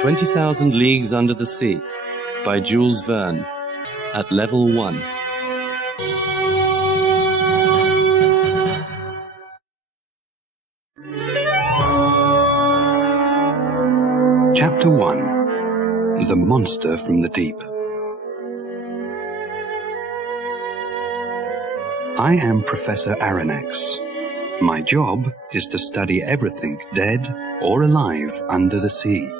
20,000 Leagues Under the Sea by Jules Verne at Level 1. Chapter 1. The Monster from the Deep. I am Professor Aronnax. My job is to study everything dead or alive under the sea.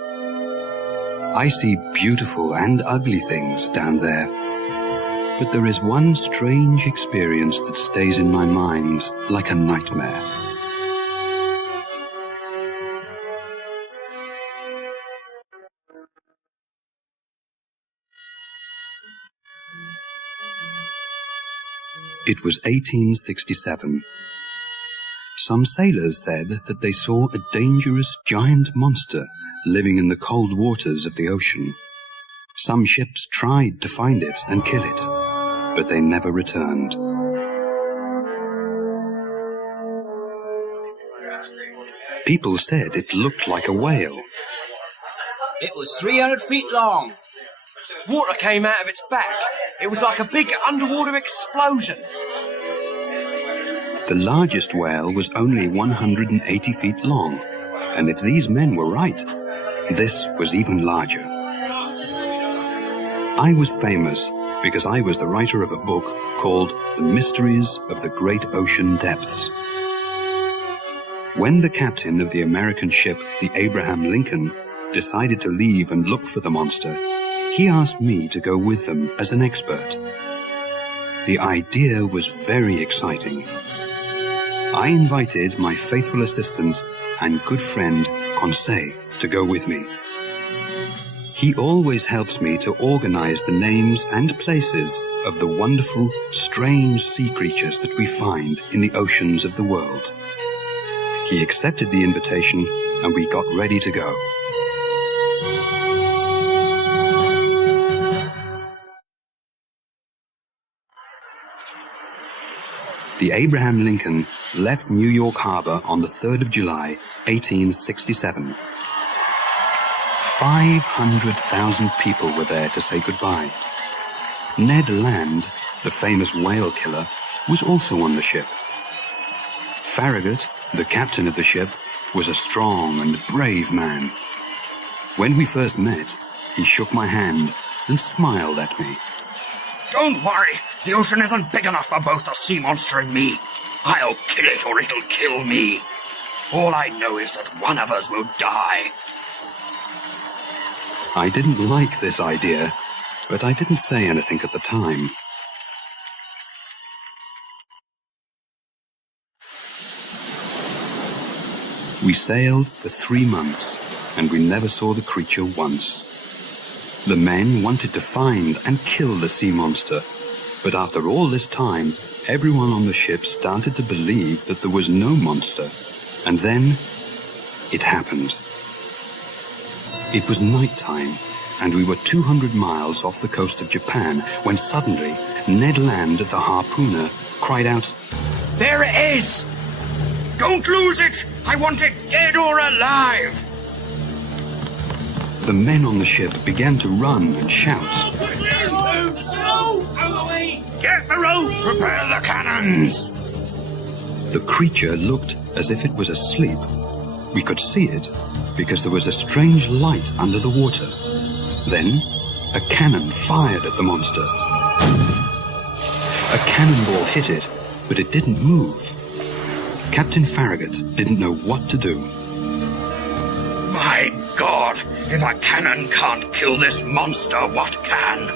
I see beautiful and ugly things down there, but there is one strange experience that stays in my mind like a nightmare. It was 1867. Some sailors said that they saw a dangerous giant monster living in the cold waters of the ocean. Some ships tried to find it and kill it, but they never returned. People said it looked like a whale. It was 300 feet long. Water came out of its back. It was like a big underwater explosion. The largest whale was only 180 feet long, and if these men were right, this was even larger. I was famous because I was the writer of a book called The Mysteries of the Great Ocean Depths. When the captain of the American ship, the Abraham Lincoln, decided to leave and look for the monster, he asked me to go with them as an expert. The idea was very exciting. I invited my faithful assistant and good friend, Conseil, to go with me. He always helps me to organize the names and places of the wonderful, strange sea creatures that we find in the oceans of the world. He accepted the invitation and we got ready to go. The Abraham Lincoln left New York Harbor on the 3rd of July, 1867. 500,000 people were there to say goodbye. Ned Land, the famous whale killer, was also on the ship. Farragut, the captain of the ship, was a strong and brave man. When we first met, he shook my hand and smiled at me. Don't worry, the ocean isn't big enough for both the sea monster and me. I'll kill it or it'll kill me. All I know is that one of us will die. I didn't like this idea, but I didn't say anything at the time. We sailed for 3 months, and we never saw the creature once. The men wanted to find and kill the sea monster, but after all this time, everyone on the ship started to believe that there was no monster. And then, it happened. It was night time, and we were 200 miles off the coast of Japan, when suddenly, Ned Land, the harpooner, cried out, "There it is! Don't lose it! I want it dead or alive!" The men on the ship began to run and shout. Get the rope! Prepare the cannons! The creature looked as if it was asleep. We could see it because there was a strange light under the water. Then, a cannon fired at the monster. A cannonball hit it, but it didn't move. Captain Farragut didn't know what to do. My God! If a cannon can't kill this monster, what can?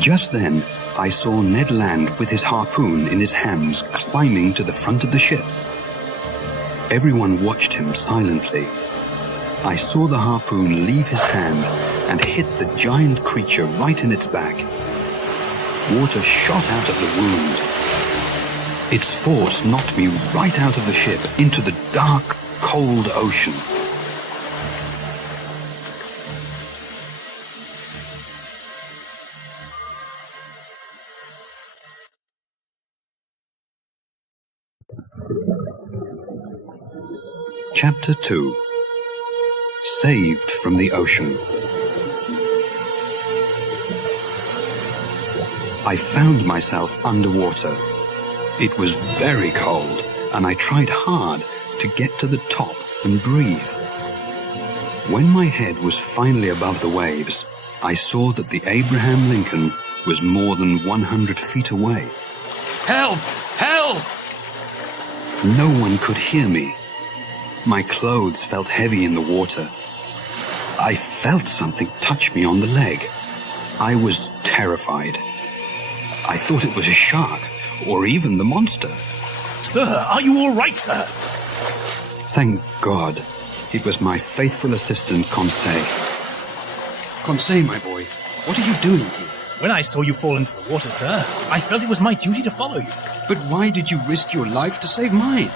Just then, I saw Ned Land with his harpoon in his hands climbing to the front of the ship. Everyone watched him silently. I saw the harpoon leave his hand and hit the giant creature right in its back. Water shot out of the wound. Its force knocked me right out of the ship into the dark, cold ocean. Chapter 2. saved from the ocean. I found myself underwater. It was very cold, and I tried hard to get to the top and breathe. When my head was finally above the waves, I saw that the Abraham Lincoln was more than 100 feet away. Help! Help! No one could hear me. My clothes felt heavy in the water. I felt something touch me on the leg. I was terrified. I thought it was a shark, or even the monster. Sir, are you all right, sir? Thank God, it was my faithful assistant, Conseil. Conseil, my boy, what are you doing here? When I saw you fall into the water, sir, I felt it was my duty to follow you. But why did you risk your life to save mine?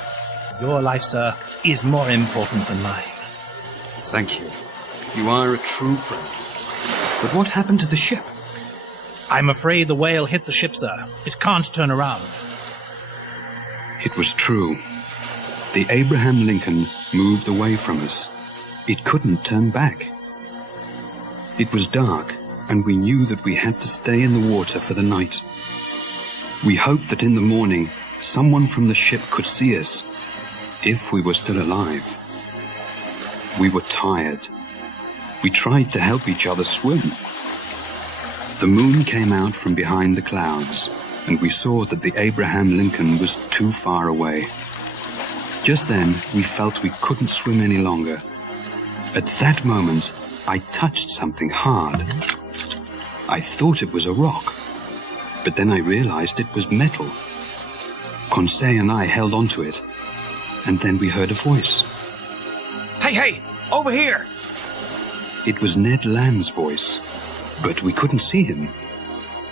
Your life, sir, is more important than mine. Thank you. You are a true friend. But what happened to the ship? I'm afraid the whale hit the ship, sir. It can't turn around. It was true. The Abraham Lincoln moved away from us. It couldn't turn back. It was dark, and we knew that we had to stay in the water for the night. We hoped that in the morning, someone from the ship could see us, if we were still alive. We were tired. We tried to help each other swim. The moon came out from behind the clouds, and we saw that the Abraham Lincoln was too far away. Just then, we felt we couldn't swim any longer. At that moment, I touched something hard. I thought it was a rock, but then I realized it was metal. Conseil and I held onto it, and then we heard a voice. Hey, hey! Over here! It was Ned Land's voice, but we couldn't see him.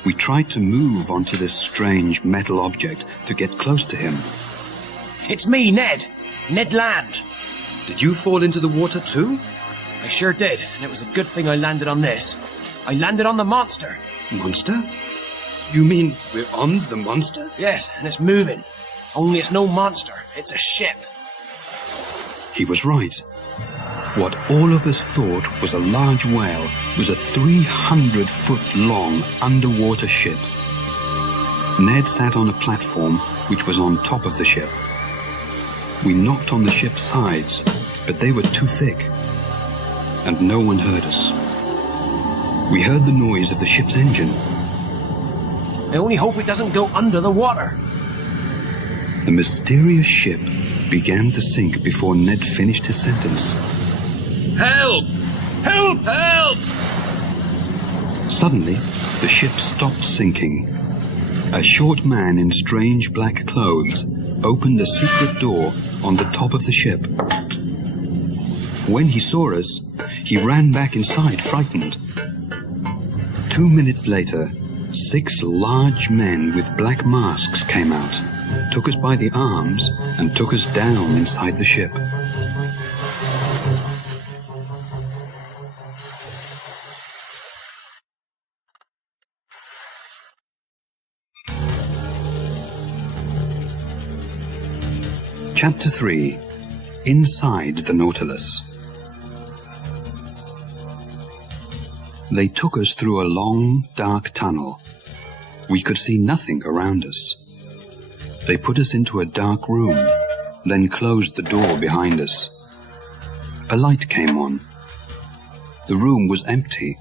We tried to move onto this strange metal object to get close to him. It's me, Ned. Ned Land. Did you fall into the water too? I sure did, and it was a good thing I landed on this. I landed on the monster. Monster? You mean we're on the monster? Yes, and it's moving. Only it's no monster, it's a ship. He was right. What all of us thought was a large whale was a 300-foot-long underwater ship. Ned sat on a platform which was on top of the ship. We knocked on the ship's sides, but they were too thick, and no one heard us. We heard the noise of the ship's engine. I only hope it doesn't go under the water. The mysterious ship began to sink before Ned finished his sentence. Help! Help! Help! Suddenly, the ship stopped sinking. A short man in strange black clothes opened a secret door on the top of the ship. When he saw us, he ran back inside, frightened. 2 minutes later, 6 large men with black masks came out, took us by the arms, and took us down inside the ship. Chapter 3. Inside the Nautilus. They took us through a long, dark tunnel. We could see nothing around us. They put us into a dark room, then closed the door behind us. A light came on. The room was empty.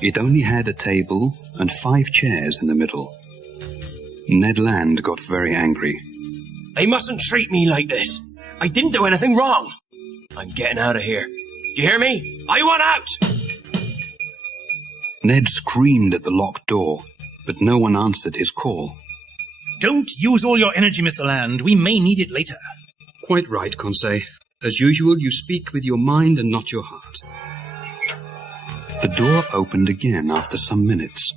It only had a table and 5 chairs in the middle. Ned Land got very angry. They mustn't treat me like this. I didn't do anything wrong. I'm getting out of here. Do you hear me? I want out! Ned screamed at the locked door, but no one answered his call. Don't use all your energy, Mr. Land. We may need it later. Quite right, Conseil. As usual, you speak with your mind and not your heart. The door opened again after some minutes.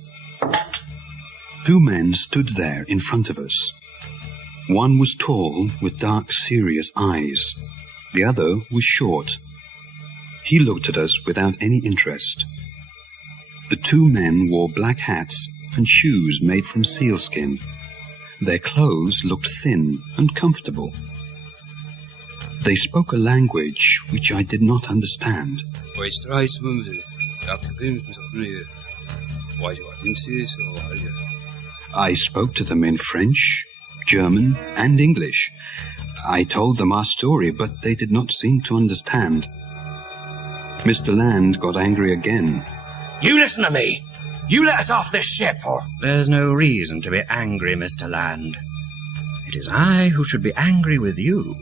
2 men stood there in front of us. One was tall, with dark, serious eyes. The other was short. He looked at us without any interest. The 2 men wore black hats and shoes made from sealskin. Their clothes looked thin and comfortable. They spoke a language which I did not understand. I spoke to them in French, German, and English. I told them our story, but they did not seem to understand. Mr. Land got angry again. You listen to me. You let us off this ship, or... There's no reason to be angry, Mr. Land. It is I who should be angry with you.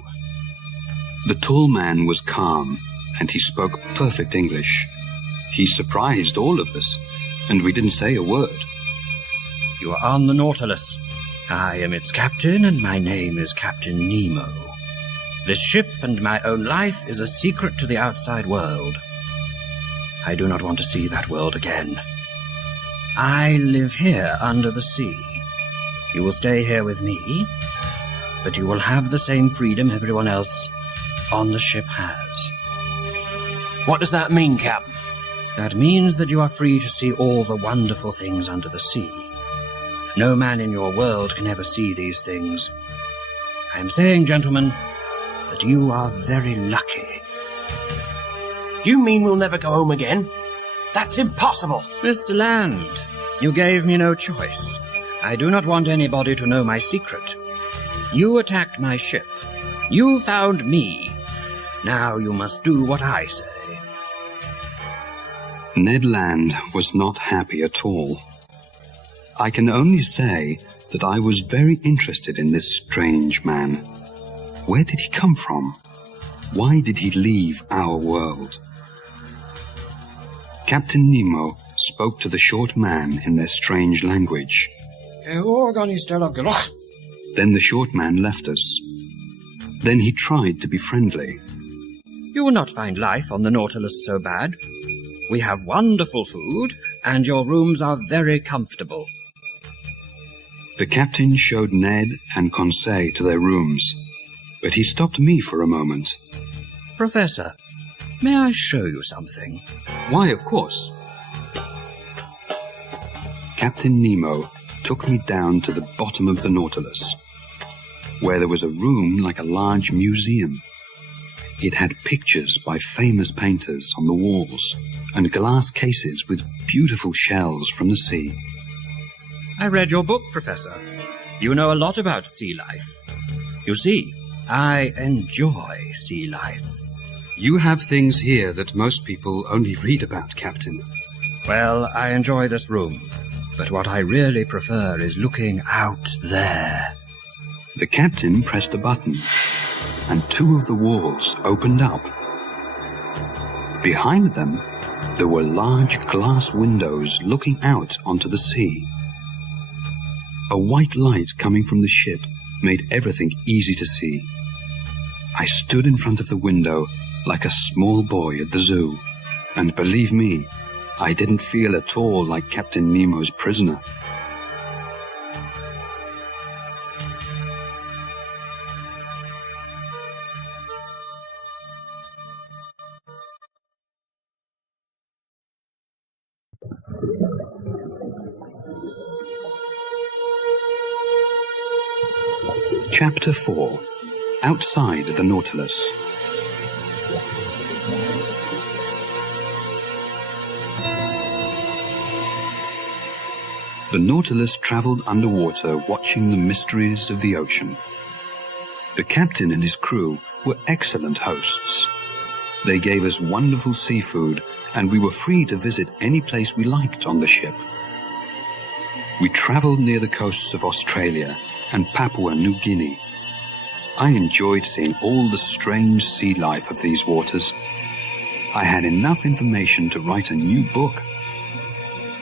The tall man was calm, and he spoke perfect English. He surprised all of us, and we didn't say a word. You are on the Nautilus. I am its captain, and my name is Captain Nemo. This ship and my own life is a secret to the outside world. I do not want to see that world again. I live here under the sea. You will stay here with me, but you will have the same freedom everyone else on the ship has. What does that mean, Captain? That means that you are free to see all the wonderful things under the sea. No man in your world can ever see these things. I am saying, gentlemen, that you are very lucky. You mean we'll never go home again? That's impossible. Mr. Land, you gave me no choice. I do not want anybody to know my secret. You attacked my ship. You found me. Now you must do what I say. Ned Land was not happy at all. I can only say that I was very interested in this strange man. Where did he come from? Why did he leave our world? Captain Nemo spoke to the short man in their strange language. Then the short man left us. Then he tried to be friendly. You will not find life on the Nautilus so bad. We have wonderful food, and your rooms are very comfortable. The captain showed Ned and Conseil to their rooms, but he stopped me for a moment. Professor, may I show you something? Why, of course. Captain Nemo took me down to the bottom of the Nautilus, where there was a room like a large museum. It had pictures by famous painters on the walls and glass cases with beautiful shells from the sea. I read your book, Professor. You know a lot about sea life. You see, I enjoy sea life. You have things here that most people only read about, Captain. Well, I enjoy this room, but what I really prefer is looking out there. The captain pressed a button, and two of the walls opened up. Behind them, there were large glass windows looking out onto the sea. A white light coming from the ship made everything easy to see. I stood in front of the window like a small boy at the zoo, and believe me, I didn't feel at all like Captain Nemo's prisoner. Chapter 4. Outside the Nautilus. The Nautilus traveled underwater, watching the mysteries of the ocean. The captain and his crew were excellent hosts. They gave us wonderful seafood, and we were free to visit any place we liked on the ship. We traveled near the coasts of Australia and Papua New Guinea. I enjoyed seeing all the strange sea life of these waters. I had enough information to write a new book.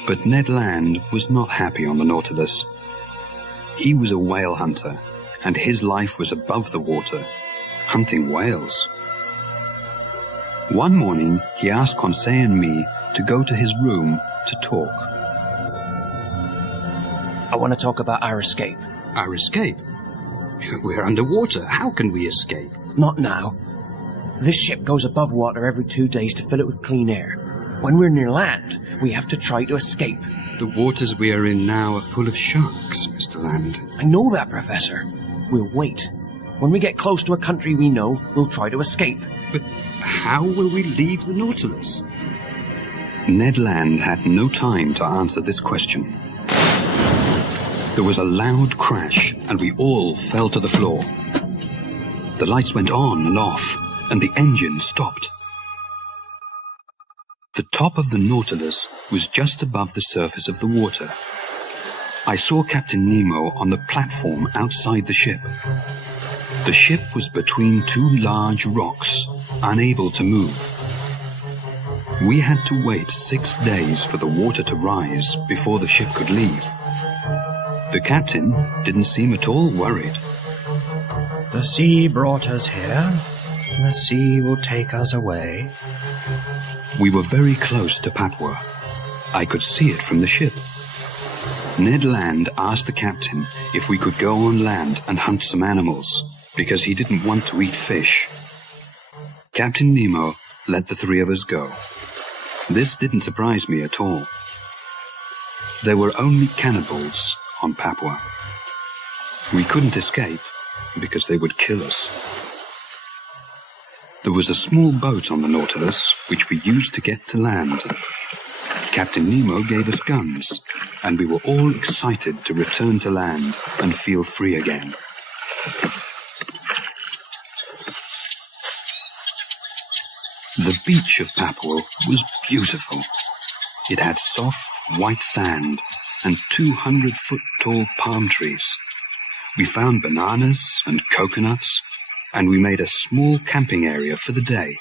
But Ned Land was not happy on the Nautilus. He was a whale hunter, and his life was above the water, hunting whales. One morning, he asked Conseil and me to go to his room to talk. I want to talk about our escape. Our escape? We're underwater. How can we escape? Not now. This ship goes above water every 2 days to fill it with clean air. When we're near land, we have to try to escape. The waters we are in now are full of sharks, Mr. Land. I know that, Professor. We'll wait. When we get close to a country we know, we'll try to escape. But how will we leave the Nautilus? Ned Land had no time to answer this question. There was a loud crash, and we all fell to the floor. The lights went on and off, and the engine stopped. The top of the Nautilus was just above the surface of the water. I saw Captain Nemo on the platform outside the ship. The ship was between two large rocks, unable to move. We had to wait 6 days for the water to rise before the ship could leave. The captain didn't seem at all worried. The sea brought us here. The sea will take us away. We were very close to Papua. I could see it from the ship. Ned Land asked the captain if we could go on land and hunt some animals, because he didn't want to eat fish. Captain Nemo let the three of us go. This didn't surprise me at all. There were only cannibals on Papua. We couldn't escape because they would kill us. There was a small boat on the Nautilus which we used to get to land. Captain Nemo gave us guns, and we were all excited to return to land and feel free again. The beach of Papua was beautiful. It had soft, white sand and 200-foot-tall palm trees. We found bananas and coconuts, and we made a small camping area for the day.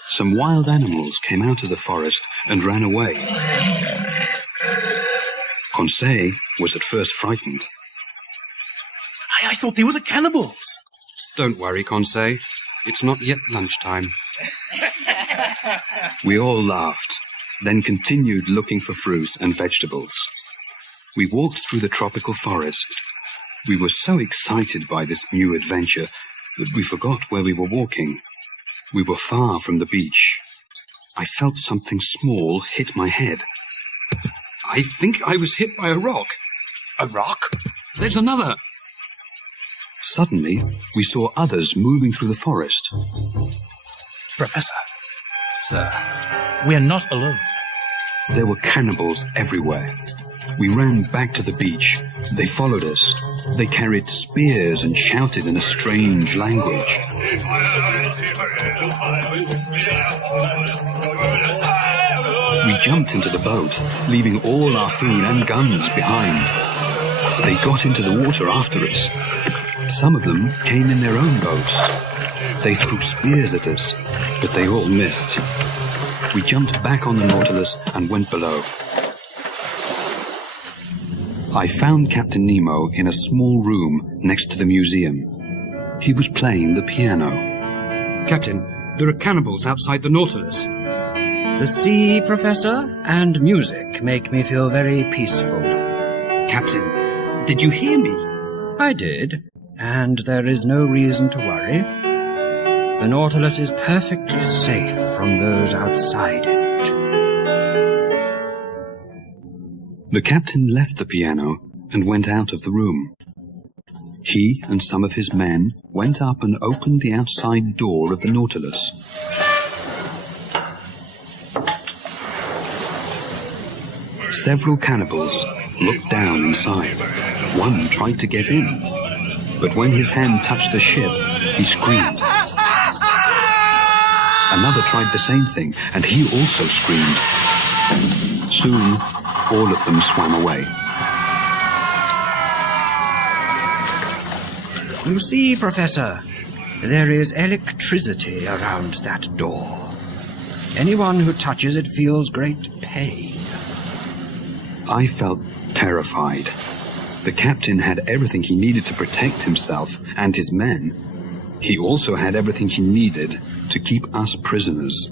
Some wild animals came out of the forest and ran away. Conseil was at first frightened. I thought they were the cannibals. Don't worry, Conseil. It's not yet lunchtime. We all laughed, then continued looking for fruit and vegetables. We walked through the tropical forest. We were so excited by this new adventure that we forgot where we were walking. We were far from the beach. I felt something small hit my head. I think I was hit by a rock. A rock? There's another. Suddenly, we saw others moving through the forest. Professor, Sir. we are not alone. There were cannibals everywhere. We ran back to the beach. They followed us. They carried spears and shouted in a strange language. We jumped into the boat, leaving all our food and guns behind. They got into the water after us. Some of them came in their own boats. They threw spears at us, but they all missed. We jumped back on the Nautilus and went below. I found Captain Nemo in a small room next to the museum. He was playing the piano. Captain, there are cannibals outside the Nautilus. The sea, Professor, and music make me feel very peaceful. Captain, did you hear me? I did, and there is no reason to worry. The Nautilus is perfectly safe from those outside it. The captain left the piano and went out of the room. He and some of his men went up and opened the outside door of the Nautilus. Several cannibals looked down inside. One tried to get in, but when his hand touched the ship, he screamed. Another tried the same thing, and he also screamed. Soon, all of them swam away. You see, Professor, there is electricity around that door. Anyone who touches it feels great pain. I felt terrified. The captain had everything he needed to protect himself and his men. He also had everything he needed to keep us prisoners.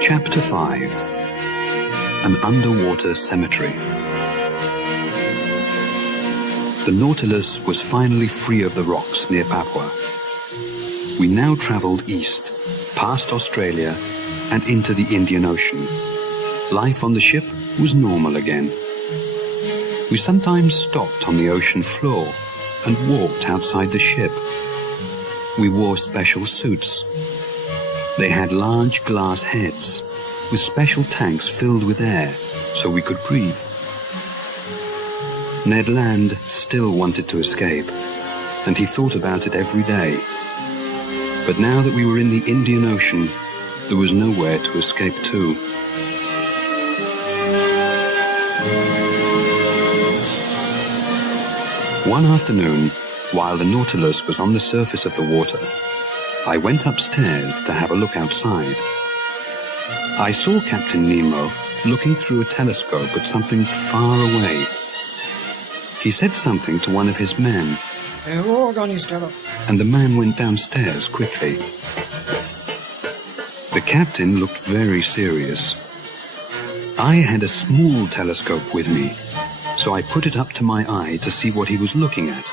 Chapter 5: An Underwater Cemetery. The Nautilus was finally free of the rocks near Papua. We now travelled east, past Australia, and into the Indian Ocean. Life on the ship was normal again. We sometimes stopped on the ocean floor and walked outside the ship. We wore special suits. They had large glass heads with special tanks filled with air so we could breathe. Ned Land still wanted to escape, and he thought about it every day. But now that we were in the Indian Ocean, there was nowhere to escape to. One afternoon, while the Nautilus was on the surface of the water, I went upstairs to have a look outside. I saw Captain Nemo looking through a telescope at something far away. He said something to one of his men, and the man went downstairs quickly. The captain looked very serious. I had a small telescope with me, so I put it up to my eye to see what he was looking at.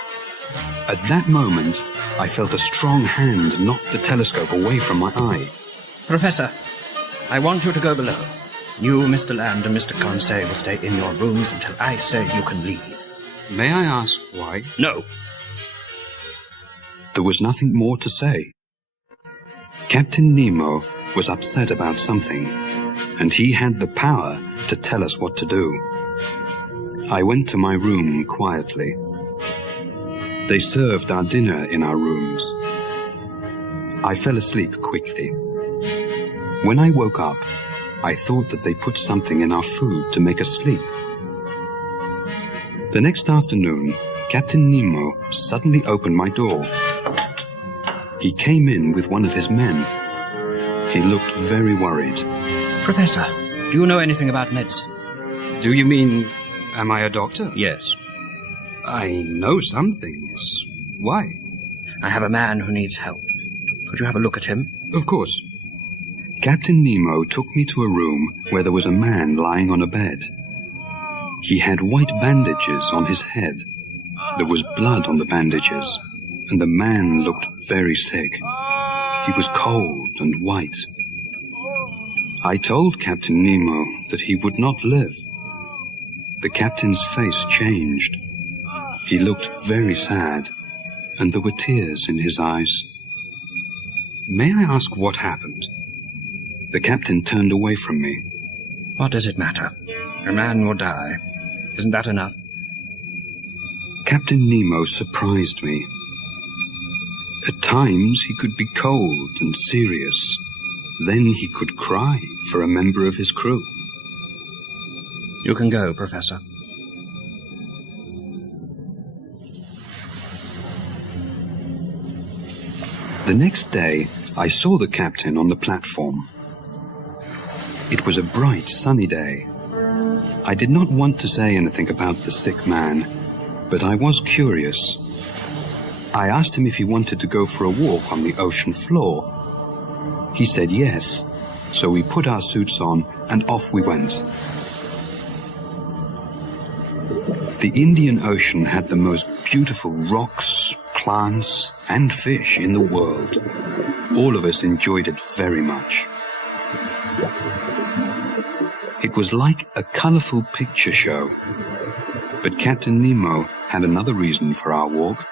At that moment, I felt a strong hand knock the telescope away from my eye. Professor, I want you to go below. You, Mr. Land, and Mr. Conseil will stay in your rooms until I say you can leave. May I ask why? No. There was nothing more to say. Captain Nemo was upset about something, and he had the power to tell us what to do. I went to my room quietly. They served our dinner in our rooms. I fell asleep quickly. When I woke up, I thought that they put something in our food to make us sleep. The next afternoon, Captain Nemo suddenly opened my door. He came in with one of his men. He looked very worried. Professor, do you know anything about Neds? Do you mean, am I a doctor? Yes. I know some things. Why? I have a man who needs help. Could you have a look at him? Of course. Captain Nemo took me to a room where there was a man lying on a bed. He had white bandages on his head. There was blood on the bandages, and the man looked very sick. He was cold and white. I told Captain Nemo that he would not live. The captain's face changed. He looked very sad, and there were tears in his eyes. May I ask what happened? The captain turned away from me. What does it matter? A man will die. Isn't that enough? Captain Nemo surprised me. At times he could be cold and serious. Then he could cry for a member of his crew. You can go, Professor. The next day, I saw the captain on the platform. It was a bright, sunny day. I did not want to say anything about the sick man, but I was curious. I asked him if he wanted to go for a walk on the ocean floor. He said yes, so we put our suits on and off we went. The Indian Ocean had the most beautiful rocks, plants, and fish in the world. All of us enjoyed it very much. It was like a colorful picture show. But Captain Nemo had another reason for our walk.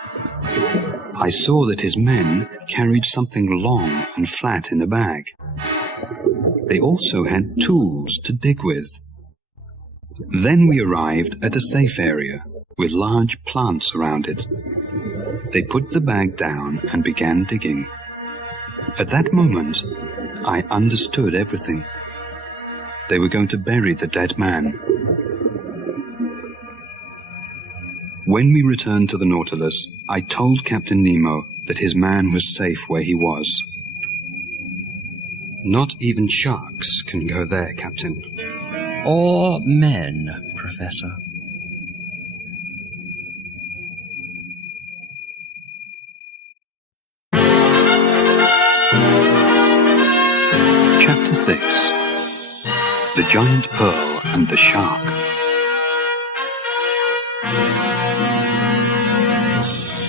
I saw that his men carried something long and flat in a bag. They also had tools to dig with. Then we arrived at a safe area with large plants around it. They put the bag down and began digging. At that moment, I understood everything. They were going to bury the dead man. When we returned to the Nautilus, I told Captain Nemo that his man was safe where he was. Not even sharks can go there, Captain. Or men, Professor. Chapter 6. The Giant Pearl and the Shark.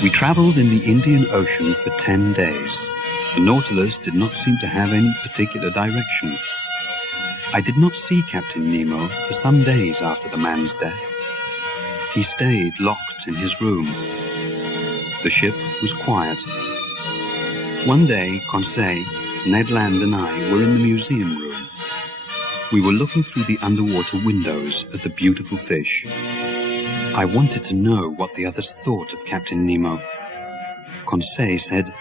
We travelled in the Indian Ocean for 10 days. The Nautilus did not seem to have any particular direction. I did not see Captain Nemo for some days after the man's death. He stayed locked in his room. The ship was quiet. One day, Conseil, Ned Land and I were in the museum room. We were looking through the underwater windows at the beautiful fish. I wanted to know what the others thought of Captain Nemo. Conseil said,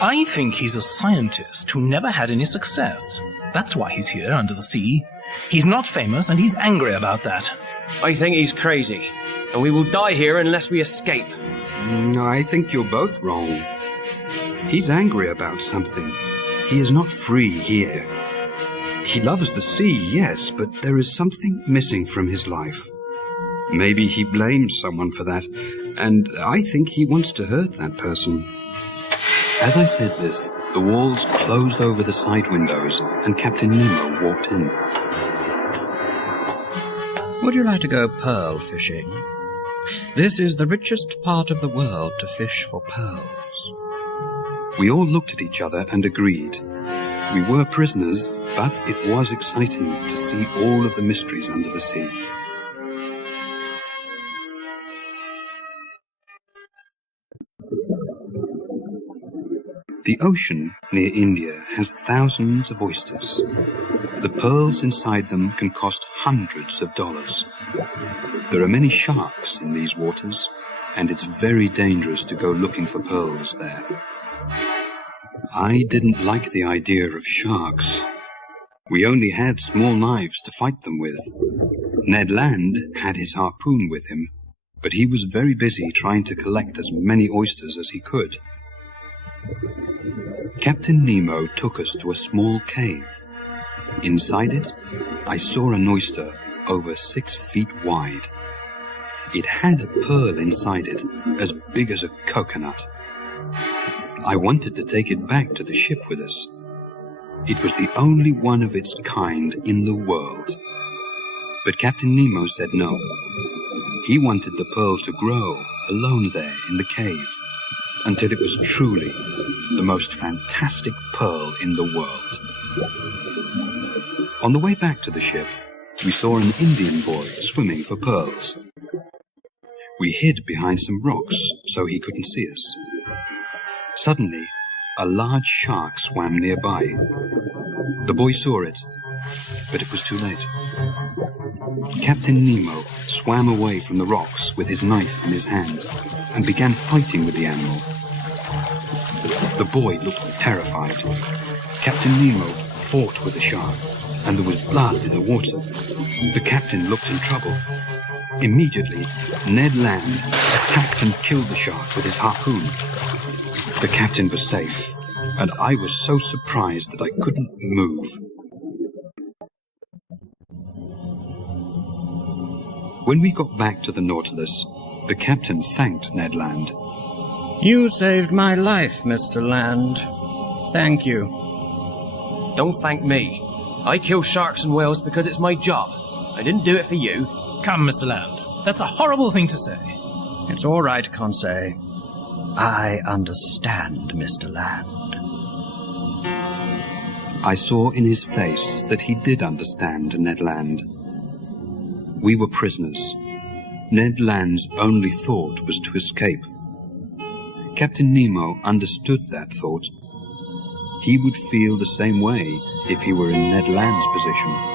I think he's a scientist who never had any success. That's why he's here under the sea. He's not famous and he's angry about that. I think he's crazy, and we will die here unless we escape. I think you're both wrong. He's angry about something. He is not free here. He loves the sea, yes, but there is something missing from his life. Maybe he blames someone for that, and I think he wants to hurt that person. As I said this, the walls closed over the side windows, and Captain Nemo walked in. Would you like to go pearl fishing? This is the richest part of the world to fish for pearls. We all looked at each other and agreed. We were prisoners, but it was exciting to see all of the mysteries under the sea. The ocean near India has thousands of oysters. The pearls inside them can cost hundreds of dollars. There are many sharks in these waters, and it's very dangerous to go looking for pearls there. I didn't like the idea of sharks. We only had small knives to fight them with. Ned Land had his harpoon with him, but he was very busy trying to collect as many oysters as he could. Captain Nemo took us to a small cave. Inside it, I saw an oyster over 6 feet wide. It had a pearl inside it as big as a coconut. I wanted to take it back to the ship with us. It was the only one of its kind in the world. But Captain Nemo said no. He wanted the pearl to grow alone there in the cave until it was truly the most fantastic pearl in the world. On the way back to the ship, we saw an Indian boy swimming for pearls. We hid behind some rocks so he couldn't see us. Suddenly, a large shark swam nearby. The boy saw it, but it was too late. Captain Nemo swam away from the rocks with his knife in his hand and began fighting with the animal. The boy looked terrified. Captain Nemo fought with the shark, and there was blood in the water. The captain looked in trouble. Immediately, Ned Land attacked and killed the shark with his harpoon. The captain was safe, and I was so surprised that I couldn't move. When we got back to the Nautilus, the captain thanked Ned Land. You saved my life, Mr. Land. Thank you. Don't thank me. I kill sharks and whales because it's my job. I didn't do it for you. Come, Mr. Land. That's a horrible thing to say. It's all right, Conseil. I understand, Mr. Land. I saw in his face that he did understand Ned Land. We were prisoners. Ned Land's only thought was to escape. Captain Nemo understood that thought. He would feel the same way if he were in Ned Land's position.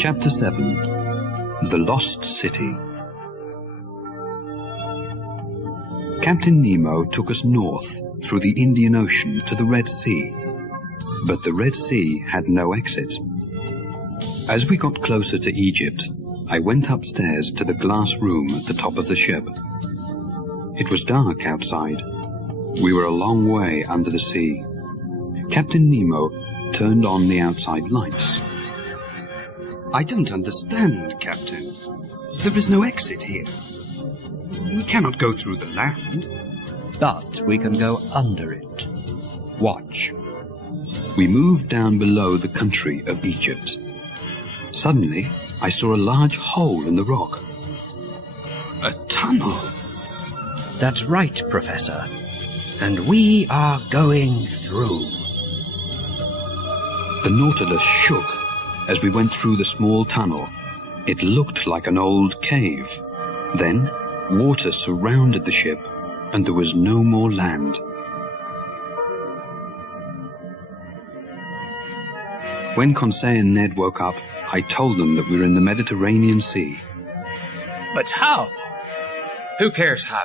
Chapter 7. The Lost City. Captain Nemo took us north through the Indian Ocean to the Red Sea, but the Red Sea had no exit. As we got closer to Egypt, I went upstairs to the glass room at the top of the ship. It was dark outside. We were a long way under the sea. Captain Nemo turned on the outside lights. I don't understand, Captain. There is no exit here. We cannot go through the land. But we can go under it. Watch. We moved down below the country of Egypt. Suddenly, I saw a large hole in the rock. A tunnel. That's right, Professor. And we are going through. The Nautilus shook as we went through the small tunnel. It looked like an old cave. Then, water surrounded the ship, and there was no more land. When Conseil and Ned woke up, I told them that we were in the Mediterranean Sea. But how? Who cares how?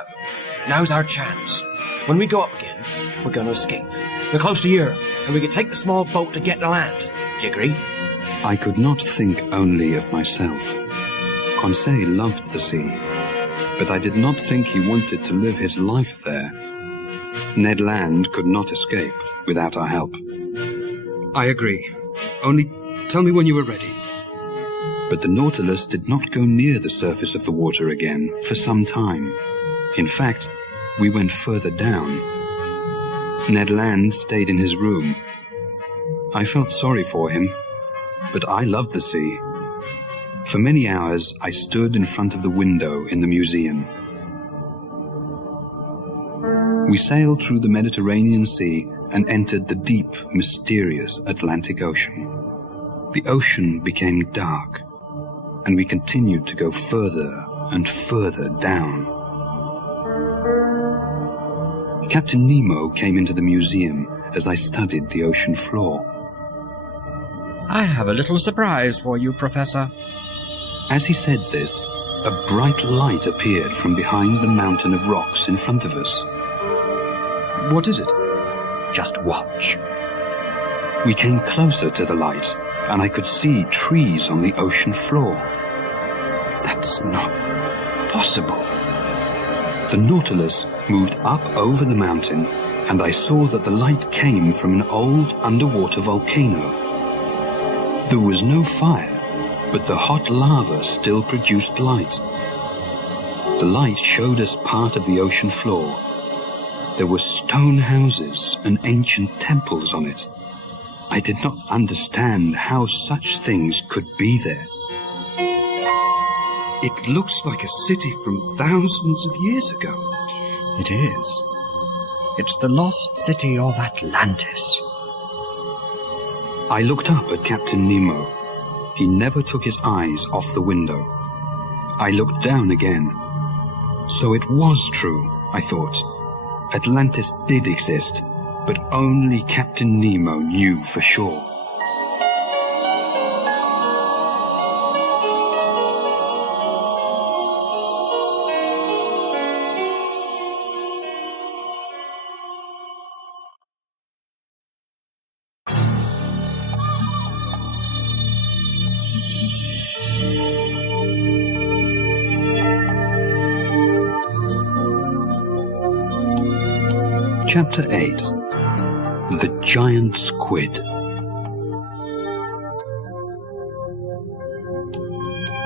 Now's our chance. When we go up again, we're going to escape. We're close to Europe, and we can take the small boat to get to land. Do you agree? I could not think only of myself. Conseil loved the sea, but I did not think he wanted to live his life there. Ned Land could not escape without our help. I agree. Only tell me when you are ready. But the Nautilus did not go near the surface of the water again for some time. In fact, we went further down. Ned Land stayed in his room. I felt sorry for him, but I loved the sea. For many hours, I stood in front of the window in the museum. We sailed through the Mediterranean Sea and entered the deep, mysterious Atlantic Ocean. The ocean became dark, and we continued to go further and further down. Captain Nemo came into the museum as I studied the ocean floor. I have a little surprise for you, Professor. As he said this, a bright light appeared from behind the mountain of rocks in front of us. What is it? Just watch. We came closer to the light, and I could see trees on the ocean floor. That's not possible. The Nautilus moved up over the mountain, and I saw that the light came from an old underwater volcano. There was no fire, but the hot lava still produced light. The light showed us part of the ocean floor. There were stone houses and ancient temples on it. I did not understand how such things could be there. It looks like a city from thousands of years ago. It is. It's the lost city of Atlantis. I looked up at Captain Nemo. He never took his eyes off the window. I looked down again. So it was true, I thought. Atlantis did exist, but only Captain Nemo knew for sure. Chapter 8. The Giant Squid.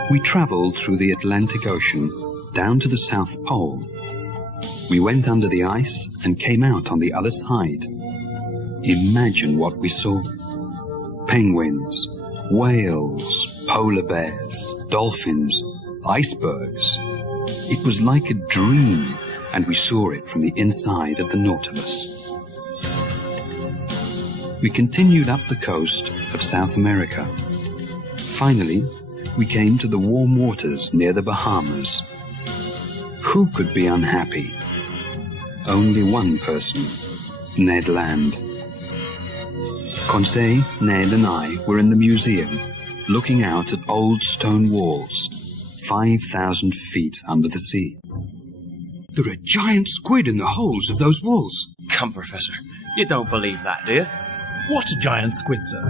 We travelled through the Atlantic Ocean down to the South Pole. We went under the ice and came out on the other side. Imagine what we saw. Penguins, whales, polar bears, dolphins, icebergs. It was like a dream, and we saw it from the inside of the Nautilus. We continued up the coast of South America. Finally, we came to the warm waters near the Bahamas. Who could be unhappy? Only one person, Ned Land. Conseil, Ned and I were in the museum, looking out at old stone walls, 5,000 feet under the sea. There are giant squid in the holes of those walls. Come, Professor. You don't believe that, do you? What giant squid, sir?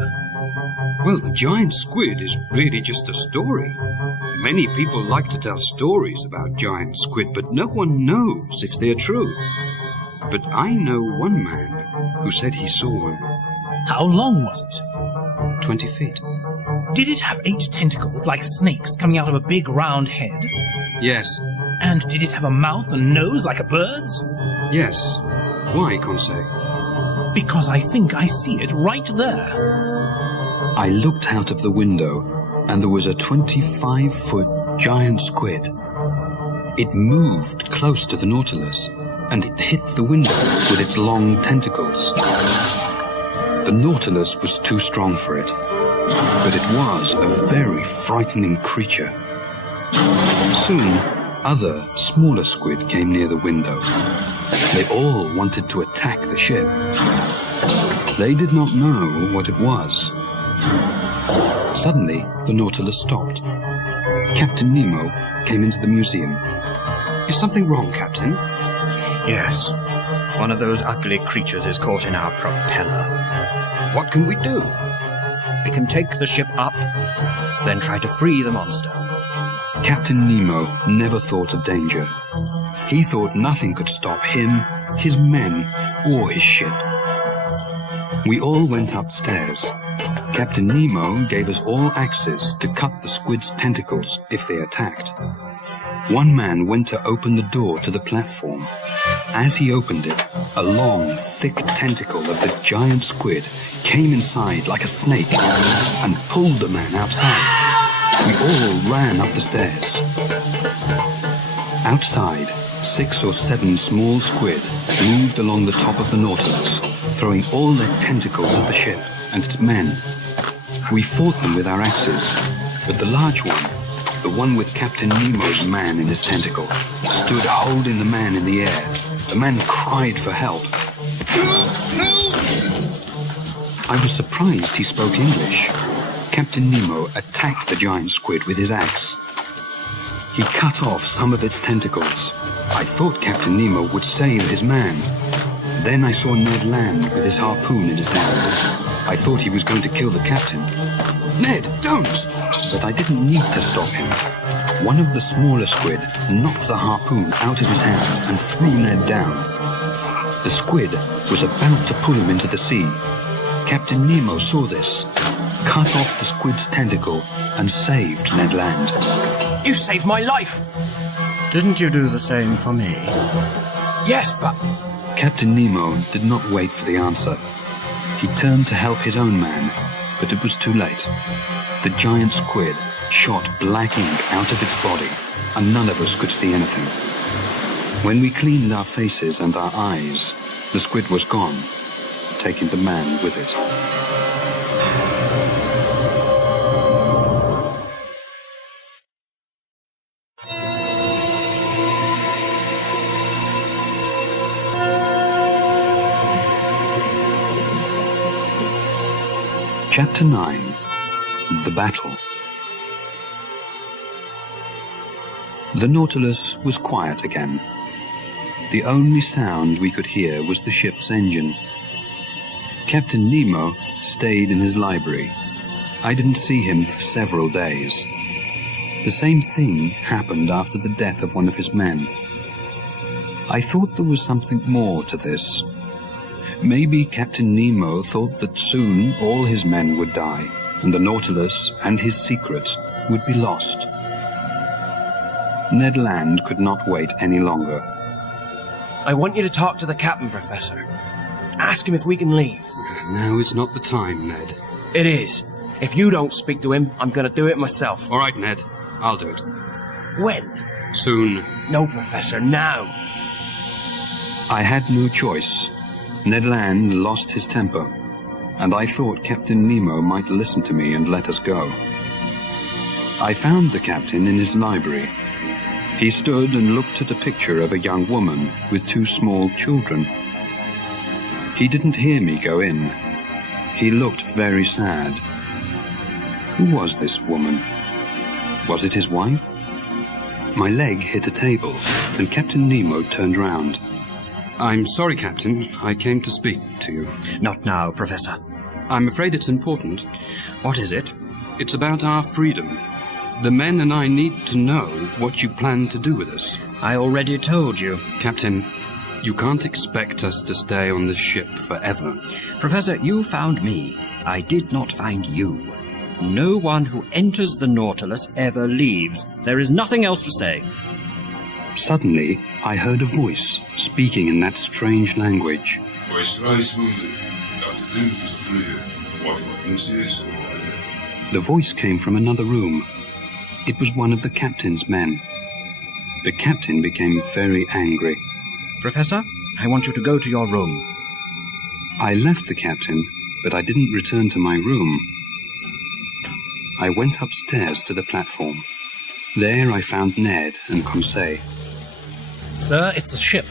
Well, the giant squid is really just a story. Many people like to tell stories about giant squid, but no one knows if they're true. But I know one man who said he saw one. How long was it? 20 feet. Did it have 8 tentacles like snakes coming out of a big round head? Yes. And did it have a mouth and nose like a bird's? Yes. Why, Conseil? Because I think I see it right there. I looked out of the window, and there was a 25-foot giant squid. It moved close to the Nautilus, and it hit the window with its long tentacles. The Nautilus was too strong for it, but it was a very frightening creature. Soon, other, smaller squid came near the window. They all wanted to attack the ship. They did not know what it was. Suddenly, the Nautilus stopped. Captain Nemo came into the museum. Is something wrong, Captain? Yes. One of those ugly creatures is caught in our propeller. What can we do? We can take the ship up, then try to free the monster. Captain Nemo never thought of danger. He thought nothing could stop him, his men, or his ship. We all went upstairs. Captain Nemo gave us all axes to cut the squid's tentacles if they attacked. One man went to open the door to the platform. As he opened it, a long, thick tentacle of the giant squid came inside like a snake and pulled the man outside. We all ran up the stairs. Outside, 6 or 7 small squid moved along the top of the Nautilus, throwing all their tentacles at the ship and its men. We fought them with our axes, but the large one, the one with Captain Nemo's man in his tentacle, stood holding the man in the air. The man cried for help. I was surprised he spoke English. Captain Nemo attacked the giant squid with his axe. He cut off some of its tentacles. I thought Captain Nemo would save his man. Then I saw Ned Land with his harpoon in his hand. I thought he was going to kill the captain. Ned, don't! But I didn't need to stop him. One of the smaller squid knocked the harpoon out of his hand and threw Ned down. The squid was about to pull him into the sea. Captain Nemo saw this, cut off the squid's tentacle, and saved Ned Land. You saved my life! Didn't you do the same for me? Yes, but... Captain Nemo did not wait for the answer. He turned to help his own man, but it was too late. The giant squid shot black ink out of its body, and none of us could see anything. When we cleaned our faces and our eyes, the squid was gone, taking the man with it. Chapter 9. The Battle. The Nautilus was quiet again. The only sound we could hear was the ship's engine. Captain Nemo stayed in his library. I didn't see him for several days. The same thing happened after the death of one of his men. I thought there was something more to this. Maybe Captain Nemo thought that soon all his men would die, and the Nautilus and his secret would be lost. Ned Land could not wait any longer. I want you to talk to the captain, Professor. Ask him if we can leave. Now is not the time, Ned. It is. If you don't speak to him, I'm going to do it myself. All right, Ned. I'll do it. When? Soon. No, Professor, now. I had no choice. Ned Land lost his temper, and I thought Captain Nemo might listen to me and let us go. I found the captain in his library. He stood and looked at a picture of a young woman with 2 small children. He didn't hear me go in. He looked very sad. Who was this woman? Was it his wife? My leg hit a table, and Captain Nemo turned round. I'm sorry, Captain. I came to speak to you. Not now, Professor. I'm afraid it's important. What is it? It's about our freedom. The men and I need to know what you plan to do with us. I already told you. Captain, you can't expect us to stay on this ship forever. Professor, you found me. I did not find you. No one who enters the Nautilus ever leaves. There is nothing else to say. Suddenly, I heard a voice speaking in that strange language. The voice came from another room. It was one of the captain's men. The captain became very angry. Professor, I want you to go to your room. I left the captain, but I didn't return to my room. I went upstairs to the platform. There I found Ned and Conseil. Sir, it's a ship.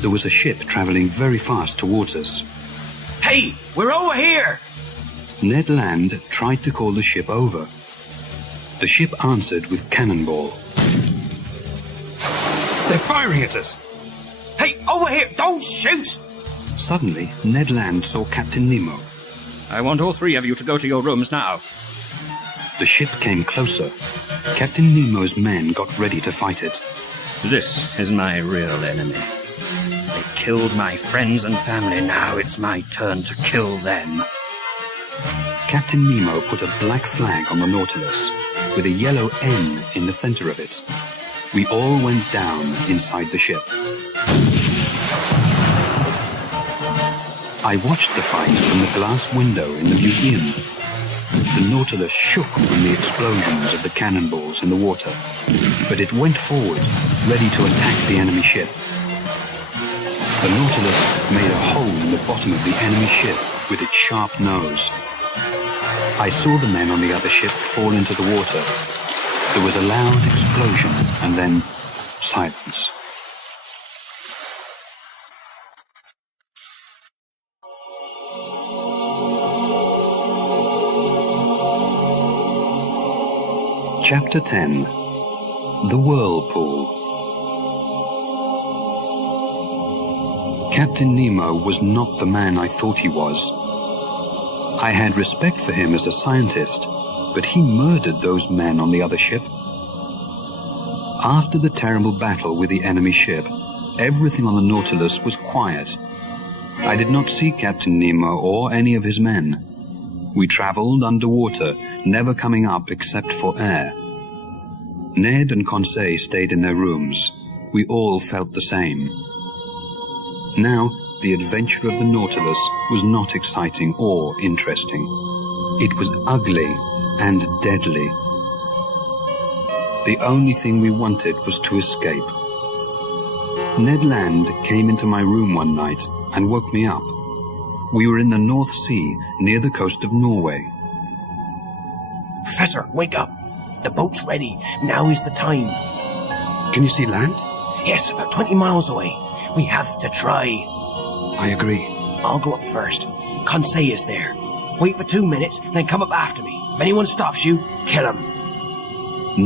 There was a ship traveling very fast towards us. Hey, we're over here! Ned Land tried to call the ship over. The ship answered with cannonball. They're firing at us! Hey, over here! Don't shoot! Suddenly, Ned Land saw Captain Nemo. I want all three of you to go to your rooms now. The ship came closer. Captain Nemo's men got ready to fight it. This is my real enemy. They killed my friends and family. Now it's my turn to kill them. Captain Nemo put a black flag on the Nautilus, with a yellow N in the center of it. We all went down inside the ship. I watched the fight from the glass window in the museum. The Nautilus shook from the explosions of the cannonballs in the water, but it went forward, ready to attack the enemy ship. The Nautilus made a hole in the bottom of the enemy ship with its sharp nose. I saw the men on the other ship fall into the water. There was a loud explosion and then silence. Chapter 10. The Whirlpool. Captain Nemo was not the man I thought he was. I had respect for him as a scientist, but he murdered those men on the other ship. After the terrible battle with the enemy ship, everything on the Nautilus was quiet. I did not see Captain Nemo or any of his men. We traveled underwater, never coming up except for air. Ned and Conseil stayed in their rooms. We all felt the same. Now, the adventure of the Nautilus was not exciting or interesting. It was ugly and deadly. The only thing we wanted was to escape. Ned Land came into my room one night and woke me up. We were in the North Sea, near the coast of Norway. Professor, wake up. The boat's ready. Now is the time. Can you see land? Yes, about 20 miles away. We have to try. I agree. I'll go up first. Conseil is there. Wait for 2 minutes, then come up after me. If anyone stops you, kill him.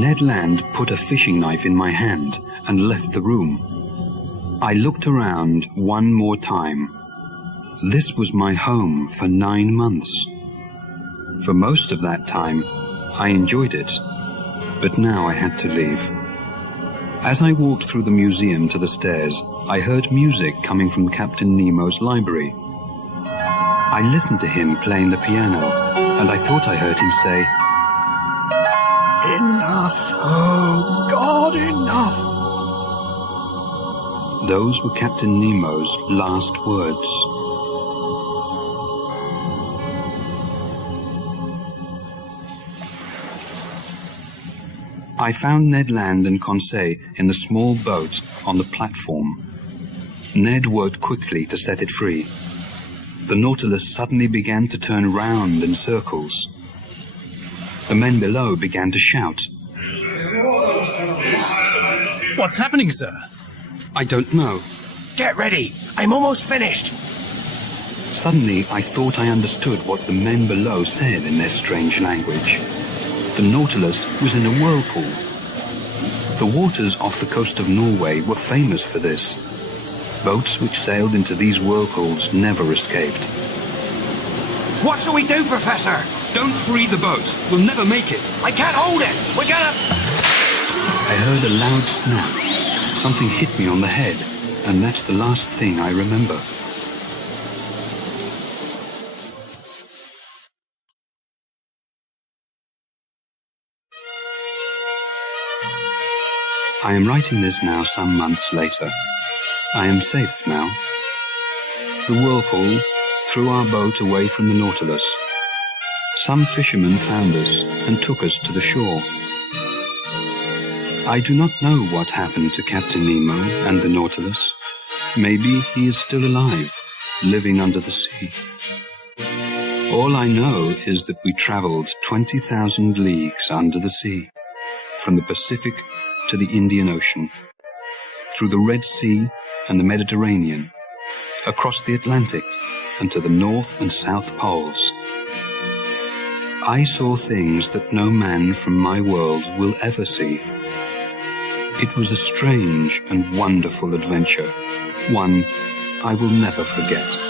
Ned Land put a fishing knife in my hand and left the room. I looked around one more time. This was my home for 9 months. For most of that time, I enjoyed it, but now I had to leave. As I walked through the museum to the stairs, I heard music coming from Captain Nemo's library. I listened to him playing the piano, and I thought I heard him say, Enough, oh God, enough. Those were Captain Nemo's last words. I found Ned Land and Conseil in the small boat on the platform. Ned worked quickly to set it free. The Nautilus suddenly began to turn round in circles. The men below began to shout. What's happening, sir? I don't know. Get ready. I'm almost finished. Suddenly, I thought I understood what the men below said in their strange language. The Nautilus was in a whirlpool. The waters off the coast of Norway were famous for this. Boats which sailed into these whirlpools never escaped. What shall we do, Professor? Don't free the boat. We'll never make it. I can't hold it. We're gonna... I heard a loud snap. Something hit me on the head, and that's the last thing I remember. I am writing this now some months later. I am safe now. The whirlpool threw our boat away from the Nautilus. Some fishermen found us and took us to the shore. I do not know what happened to Captain Nemo and the Nautilus. Maybe he is still alive, living under the sea. All I know is that we traveled 20,000 leagues under the sea, from the Pacific to the Indian Ocean, through the Red Sea and the Mediterranean, across the Atlantic and to the North and South Poles. I saw things that no man from my world will ever see. It was a strange and wonderful adventure, one I will never forget.